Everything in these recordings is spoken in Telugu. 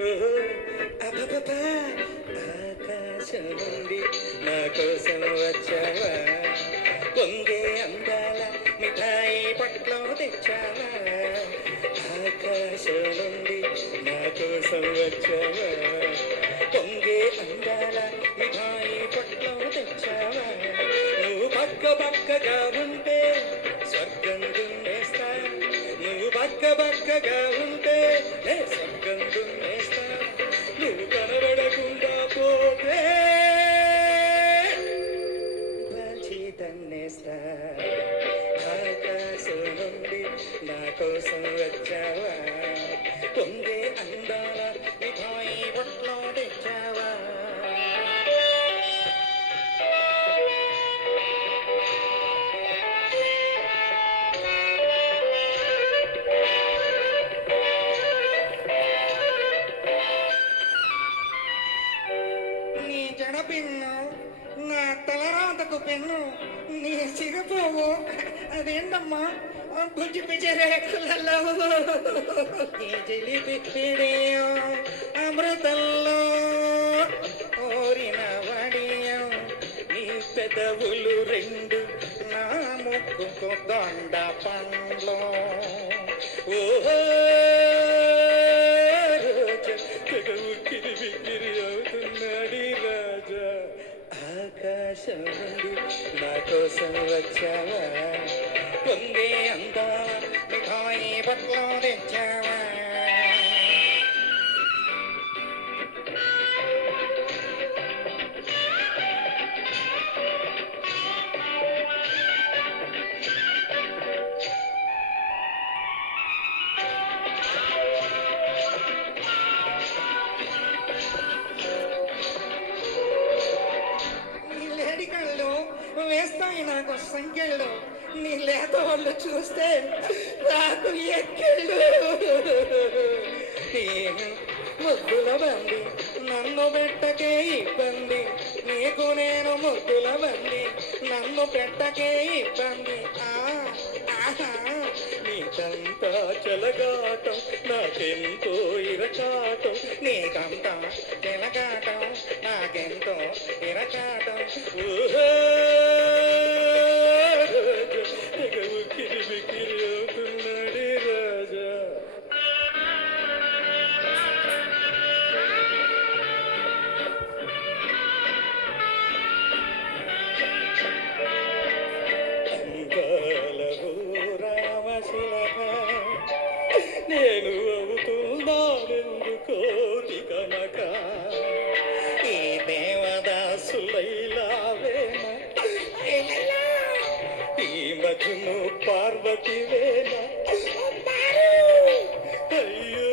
ఓహో అబ్బబ్బా ఆకాశం నుండి నా కోసం వచ్చావా పొంగే అందాల మిఠాయి పట్లం తెచ్చావా ఆకాశం నుండి నా కోసం వచ్చావా పొంగే అందాల మిఠాయి పట్లం తెచ్చావా నువ్వు పక్కగా ఉంటే స్వర్గం దున్నేస్తా నువ్వు పక్కగా ఉంటే నే స్వర్గం దున్నేస్తా నువ్వు కనబడకుండా పోతే కాల్చి తన్నేస్తా ఆకాశం నుండి నా కోసం వచ్చావా పొంగే అందాల మిఠాయి పట్లం తెచ్చావా నీ జడ పిన్ను నా తలరాతకు పెన్ను నీ సిగపోవు అదేంటమ్మా బుజ్జి పిచ్చరేకులలో ఈ జిలిపి పిడియో అమృతంలో ఓరిన వడియం నీ పెదవులు రెండు నా ముక్కుకు దొండ పండ్లో ఓహో తెగవు కిరివికిరి అవుతున్నాడి రాజా ఆకాశం నుండి నా కోసం వచ్చావా పొంగే అందా మిఠాయి పట్లం తెచ్చావా వేస్తాయి నాకు సంఖ్యలు నీ లేత వాళ్ళు చూస్తే నాకు ఎక్కిళ్ళు ముద్దుల బంది నన్ను పెట్టకే ఇబ్బంది నీకు నేను ముద్దుల బంది నన్ను పెట్టకే ఇబ్బంది నీకంతా చెలగాటం నాకెంతో ఇరకాటం నీకంతా చెలగాటం నాకెంతో ఇరకాటం కిరిబికిరి అవుతున్నాడే రాజా నేను అవుతున్నానెందుకో కనక ఈ దేవదాసులైలావేన ఈ మధును పార్వతివేన అయ్యో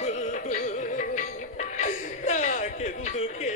బుల్బుల్ నాకెందుకే